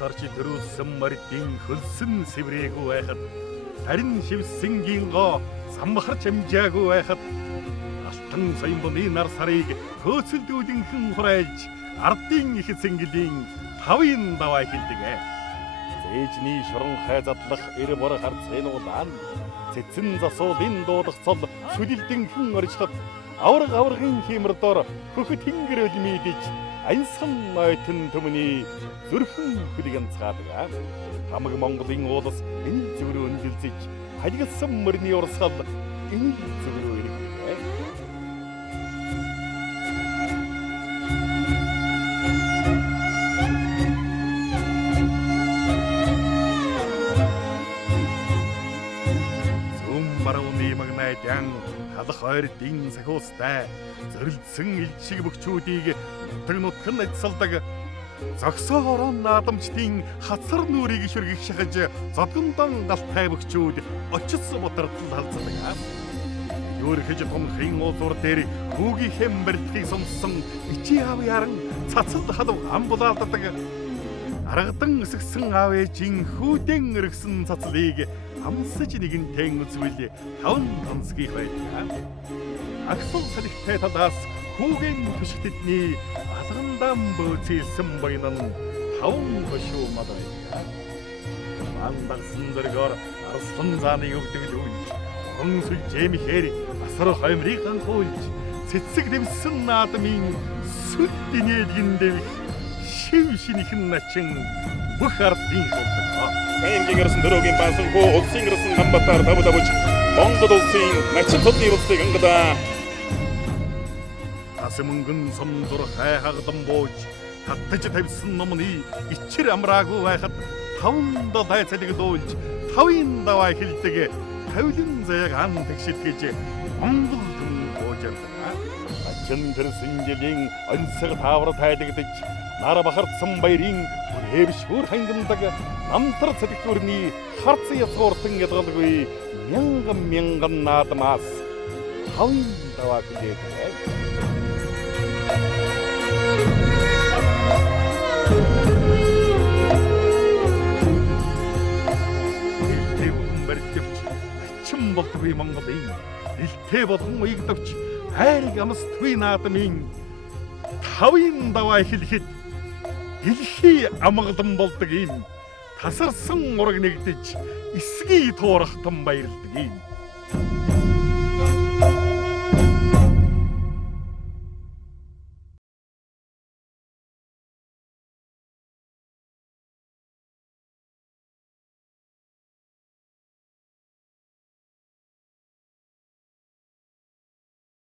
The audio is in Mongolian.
сарч төрүүлсэн мордын хөлсөн сэврээгүй байхад харин шивсэн гинго самбахарч амжаагүй байхад алтан соёмбоны нар сарыг хөөцөлдүүлэнхэн хурайлж ардын их цэнгэлийн тавын даваа хилдэг. Зээжний шорон хайзадлах эр бор харцэнуудаа цэцэн засуулын дуудах цол сүлэлдэнхэн оржихад аваргын химэрдор хөхөт хингэр өлмийдэж ансан нойтон төмний зүрхэн хүлгэн цаадаг. Хамаг Монголын уулас энэ зүрөө өнжилзэж халигсан мөрний урсгал энэ зүрөө ирдэг. Барууны магнайтян халах ойрдын сахиустай зөрлөсөн илчиг бөхчүүдийг нутган ажилладаг зогсоорон наадамчдын хацар нүрийг шүргэх шахаж зодгондон галтай бөхчүүд очис ботортол халздаг. Юурхэж томхын уулуур дээр хүүгийн хэмбэртгийг сонссон ичи аав яран цацал халав амбулаалдаг. Аргадан өсгсөн аав ээжийн хүүдэн өргсөн цацлыг амсаж нэгэнтэн үзвэл таван тонцгийг байдаг. Агсуу салхитай талаас хүүгийн төшөлтөдний алгандан бөөцөлсөн баянан таван хөшөө мадайдаг. Мандагсан зэргээр арслан зааны өвдөглүүлж, орон сүлжээмхээр асар хоймрыг ганхуулж, цэцэг дэвсэн наадмын сүд динэлгэн дэвх шив шинихэн начин бүх ардын болдог. Энгэрсэн дөрөгийн баасан хөө улсын гэрсэн хамбатаар давдавж Монгол улсын начин цодны улсыг ангада асмөнгөн сомзор хайхагдан бууж татж тавьсан номны ичэр амраагүй байхад таван далай цалиг дуулж тавын даваа хилдэг тавлин заяг ан тэгшилгэж Монгол түн боожардаг. Ачин тэрсэн жилийн онцгой таавар тайлагдж нар бахарцсан баярын хэвшүүр хангамдаг намтар цэдгүүрний харц яцууртан ядгалгүй мянган наадмаас тавын даваа хилдэг. Ачин болдгүй Монголын илтэй болгон уягдавч хайрыг амсдгүй наадмын тавын даваа хэлэхэд дэлхий амгалан болдог юм тасарсан ураг нэгдэж эсгий туурахтан баярладаг юм.